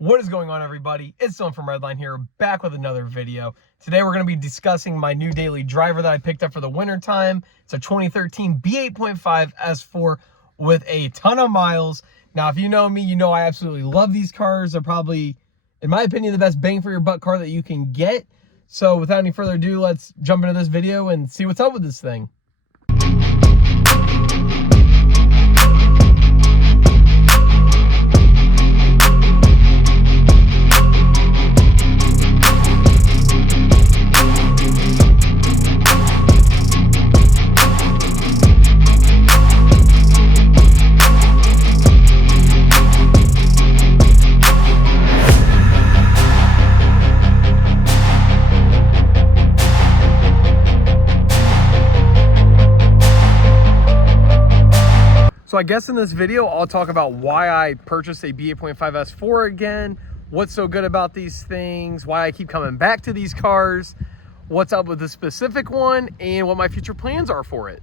What is going on, everybody? It's Dylan from Redline here, back with another video. Today we're going to be discussing my new daily driver that I picked up for the winter time. It's a 2013 B8.5 S4 with a ton of miles. Now, if you know me, you know I absolutely love these cars. They're probably, in my opinion, the best bang for your buck car that you can get. So without any further ado, let's jump into this video and see what's up with this thing. So I guess in this video, I'll talk about why I purchased a B8.5 S4 again, what's so good about these things, why I keep coming back to these cars, what's up with the specific one, and what my future plans are for it.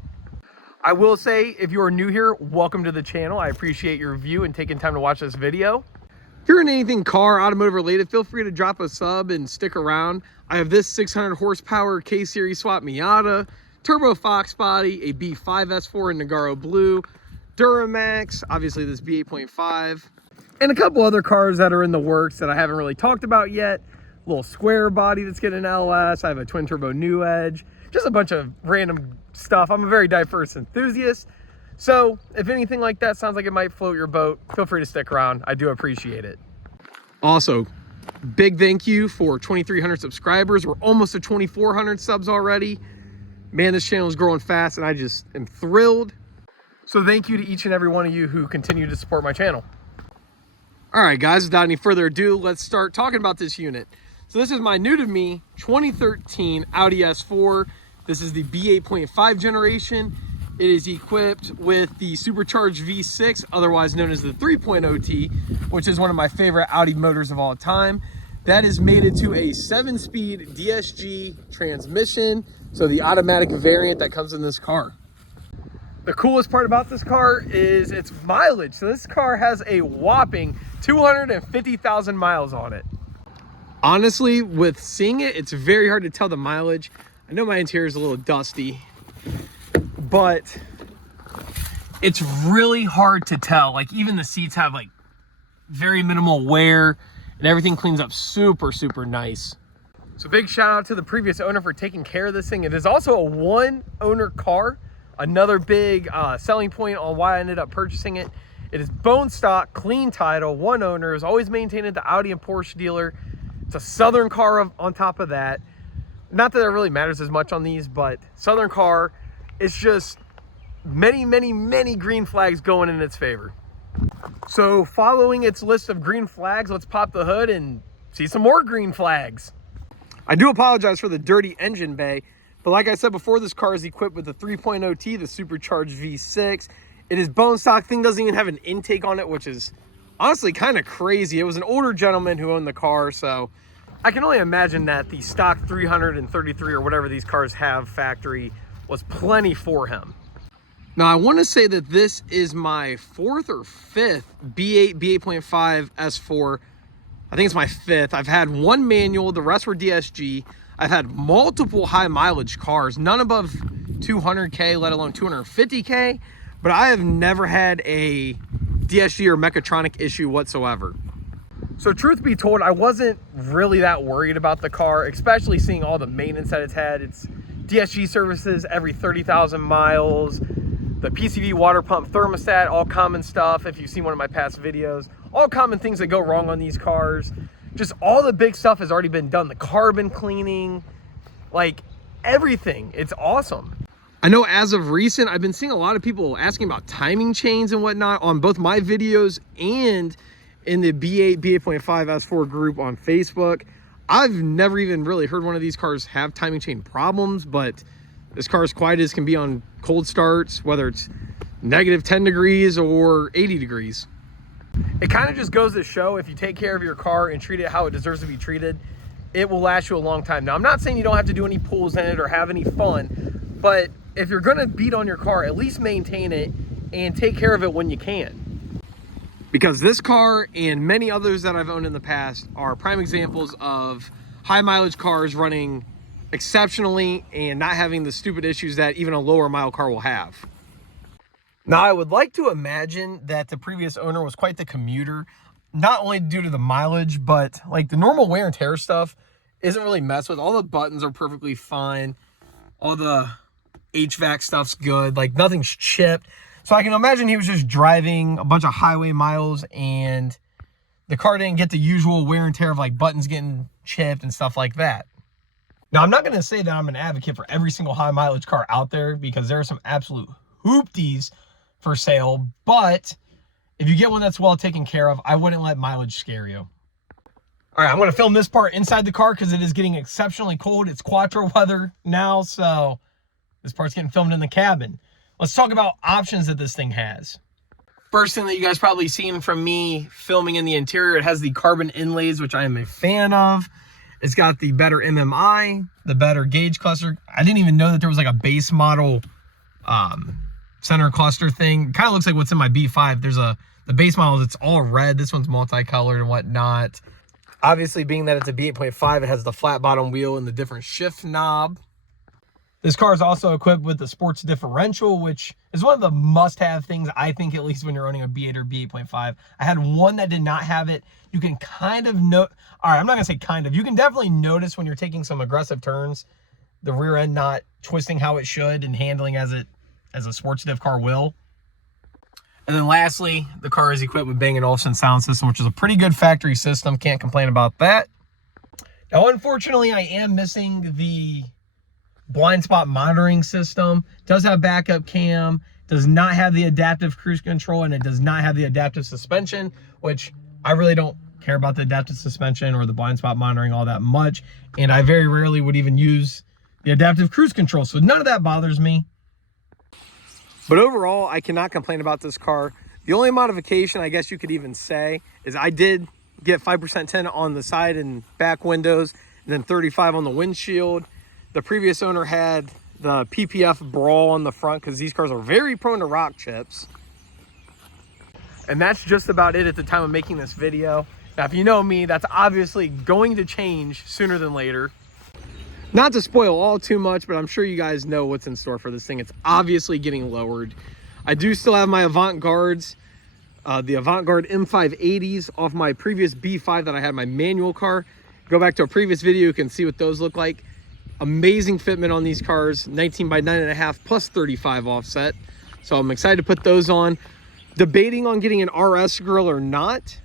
I will say, if you are new here, welcome to the channel. I appreciate your view and taking time to watch this video. If you're in anything car, automotive related, feel free to drop a sub and stick around. I have this 600 horsepower K-Series swap Miata, Turbo Fox body, a B5 S4 in Nagaro Blue, Duramax, obviously this B8.5, and a couple other cars that are in the works that I haven't really talked about yet. A little square body that's getting an LS. I have a twin turbo New Edge, just a bunch of random stuff. I'm a very diverse enthusiast. So if anything like that sounds like it might float your boat, feel free to stick around. I do appreciate it. Also, big thank you for 2,300 subscribers. We're almost to 2,400 subs already. Man, this channel is growing fast and I just am thrilled. So thank you to each and every one of you who continue to support my channel. All right, guys, without any further ado, let's start talking about this unit. So this is my new to me 2013 Audi S4. This is the B8.5 generation. It is equipped with the supercharged V6, otherwise known as the 3.0T, which is one of my favorite Audi motors of all time. That is mated to a 7-speed DSG transmission, so the automatic variant that comes in this car. The coolest part about this car is its mileage. So this car has a whopping 250,000 miles on it. Honestly, with seeing it, it's very hard to tell the mileage. I know my interior is a little dusty, but it's really hard to tell. Like, even the seats have like very minimal wear and everything cleans up super, super nice. So big shout out to the previous owner for taking care of this thing. It is also a one owner car. Another big selling point on why I ended up purchasing it. It is bone stock, clean title, one owner, is always maintained at the Audi and Porsche dealer. It's a Southern car on top of that. Not that it really matters as much on these, but Southern car, it's just many, many, many green flags going in its favor. So following its list of green flags, let's pop the hood and see some more green flags. I do apologize for the dirty engine bay. But like I said before, this car is equipped with the 3.0T, the supercharged V6. It is bone stock. Thing doesn't even have an intake on it, which is honestly kind of crazy. It was an older gentleman who owned the car, so I can only imagine that the stock 333 or whatever these cars have factory was plenty for him. Now, I want to say that this is my fourth or fifth B8.5 S4. I think it's my fifth. I've had one manual, the rest were DSG. I've had multiple high mileage cars, none above 200K, let alone 250K, but I have never had a DSG or mechatronic issue whatsoever. So truth be told, I wasn't really that worried about the car, especially seeing all the maintenance that it's had. It's DSG services every 30,000 miles, the PCV water pump thermostat, all common stuff. If you've seen one of my past videos, all common things that go wrong on these cars. Just all the big stuff has already been done. The carbon cleaning, like everything. It's awesome. I know as of recent, I've been seeing a lot of people asking about timing chains and whatnot on both my videos and in the B8.5 S4 group on Facebook. I've never even really heard one of these cars have timing chain problems, but this car is quiet as can be on cold starts, whether it's negative 10 degrees or 80 degrees. It kind of just goes to show, if you take care of your car and treat it how it deserves to be treated, it will last you a long time. Now, I'm not saying you don't have to do any pulls in it or have any fun, but if you're gonna beat on your car, at least maintain it and take care of it when you can. Because this car and many others that I've owned in the past are prime examples of high mileage cars running exceptionally and not having the stupid issues that even a lower mile car will have. Now, I would like to imagine that the previous owner was quite the commuter, not only due to the mileage, but like the normal wear and tear stuff isn't really messed with. All the buttons are perfectly fine. All the HVAC stuff's good. Like nothing's chipped. So I can imagine he was just driving a bunch of highway miles and the car didn't get the usual wear and tear of like buttons getting chipped and stuff like that. Now, I'm not going to say that I'm an advocate for every single high mileage car out there because there are some absolute hoopties for sale, but if you get one that's well taken care of, I wouldn't let mileage scare you. All right, I'm going to film this part inside the car because it is getting exceptionally cold. It's Quattro weather now, so this part's getting filmed in the cabin. Let's talk about options that this thing has. First thing that you guys probably seen from me filming in the interior, it has the carbon inlays, which I am a fan of. It's got the better MMI, the better gauge cluster. I didn't even know that there was like a base model center cluster thing. Kind of looks like what's in my B5. There's the base models, it's all red. This one's multicolored and whatnot. Obviously, being that it's a B8.5, it has the flat bottom wheel and the different shift knob. This car is also equipped with the sports differential, which is one of the must-have things, I think, at least when you're owning a B8 or B8.5. I had one that did not have it. You can kind of all right, I'm not gonna say kind of. You can definitely notice when you're taking some aggressive turns, the rear end not twisting how it should and handling as a sports diff car will. And then lastly, the car is equipped with Bang & Olufsen sound system, which is a pretty good factory system. Can't complain about that. Now, unfortunately, I am missing the blind spot monitoring system. Does have backup cam, does not have the adaptive cruise control, and it does not have the adaptive suspension, which I really don't care about the adaptive suspension or the blind spot monitoring all that much. And I very rarely would even use the adaptive cruise control. So none of that bothers me. But overall, I cannot complain about this car. The only modification I guess you could even say is I did get 5% tint on the side and back windows, and then 35 on the windshield. The previous owner had the PPF brawl on the front because these cars are very prone to rock chips. And that's just about it at the time of making this video. Now, if you know me, that's obviously going to change sooner than later. Not to spoil all too much, but I'm sure you guys know what's in store for this thing. It's obviously getting lowered. I do still have my Avant-Gardes, the Avant-Garde M5 Audis off my previous B5 that I had my manual car. Go back to a previous video, you can see what those look like. Amazing fitment on these cars, 19 by 9.5 plus 35 offset. So I'm excited to put those on. Debating on getting an RS grille or not.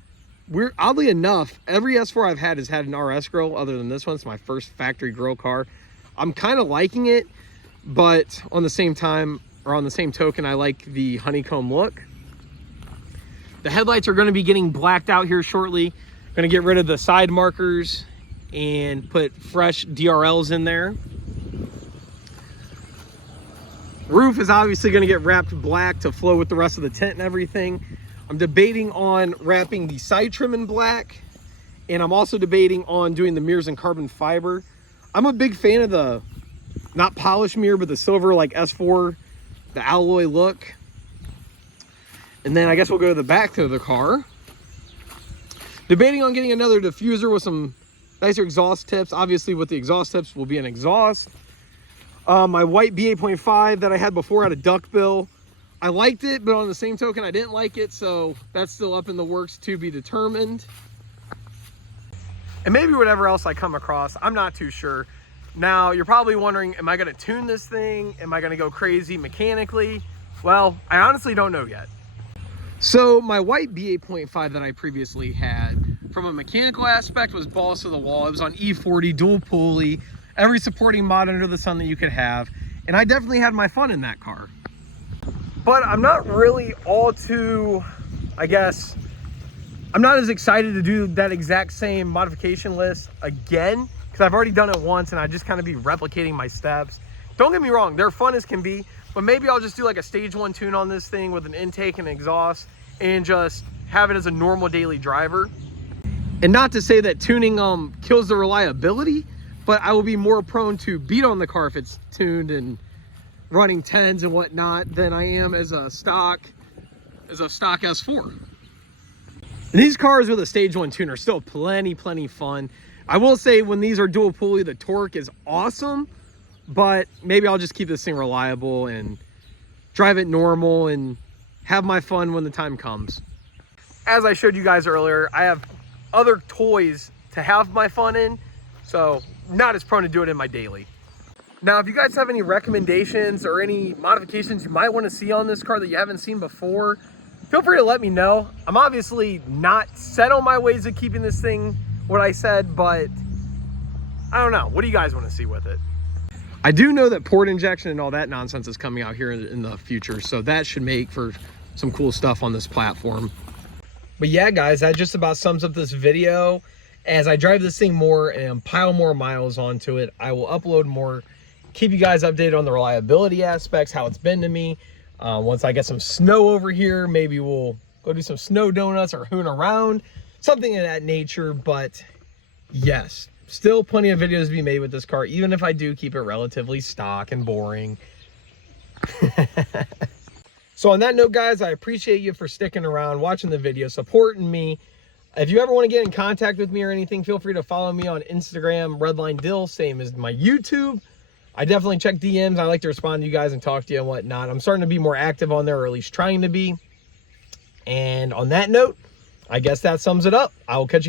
Oddly enough, every S4 I've had has had an RS grille other than this one. It's my first factory grille car. I'm kind of liking it, but on the same time, or on the same token, I like the honeycomb look. The headlights are going to be getting blacked out here shortly. Going to get rid of the side markers and put fresh DRLs in there. Roof is obviously going to get wrapped black to flow with the rest of the tint and everything. I'm debating on wrapping the side trim in black, and I'm also debating on doing the mirrors in carbon fiber. I'm a big fan of the, not polished mirror, but the silver like S4, the alloy look. And then I guess we'll go to the back of the car. Debating on getting another diffuser with some nicer exhaust tips. Obviously with the exhaust tips will be an exhaust. My white B8.5 that I had before had a duckbill. I liked it, but on the same token, I didn't like it, so that's still up in the works to be determined. And maybe whatever else I come across, I'm not too sure. Now, you're probably wondering, am I gonna tune this thing? Am I gonna go crazy mechanically? Well, I honestly don't know yet. So my white B8.5 that I previously had, from a mechanical aspect, was balls to the wall. It was on E40, dual pulley, every supporting mod under the sun that you could have. And I definitely had my fun in that car. But I'm not really all too, I guess, I'm not as excited to do that exact same modification list again, because I've already done it once and I just kind of be replicating my steps. Don't get me wrong, they're fun as can be, but maybe I'll just do like a stage 1 tune on this thing with an intake and exhaust and just have it as a normal daily driver. And not to say that tuning kills the reliability, but I will be more prone to beat on the car if it's tuned and running 10s and whatnot than I am as a stock S4. And these cars with a stage 1 tune are still plenty fun. I will say when these are dual pulley, the torque is awesome, but maybe I'll just keep this thing reliable and drive it normal and have my fun when the time comes. As I showed you guys earlier, I have other toys to have my fun in, so not as prone to do it in my daily. Now, if you guys have any recommendations or any modifications you might want to see on this car that you haven't seen before, feel free to let me know. I'm obviously not set on my ways of keeping this thing what I said, but I don't know. What do you guys want to see with it? I do know that port injection and all that nonsense is coming out here in the future, so that should make for some cool stuff on this platform. But yeah, guys, that just about sums up this video. As I drive this thing more and pile more miles onto it, I will upload more, keep you guys updated on the reliability aspects, how it's been to me. Once I get some snow over here, maybe we'll go do some snow donuts or hoon around, something of that nature. But yes, still plenty of videos to be made with this car, even if I do keep it relatively stock and boring. So on that note, guys, I appreciate you for sticking around, watching the video, supporting me. If you ever want to get in contact with me or anything, feel free to follow me on Instagram, RedlineDill, same as my YouTube. I definitely check DMs. I like to respond to you guys and talk to you and whatnot. I'm starting to be more active on there, or at least trying to be. And on that note, I guess that sums it up. I will catch you guys.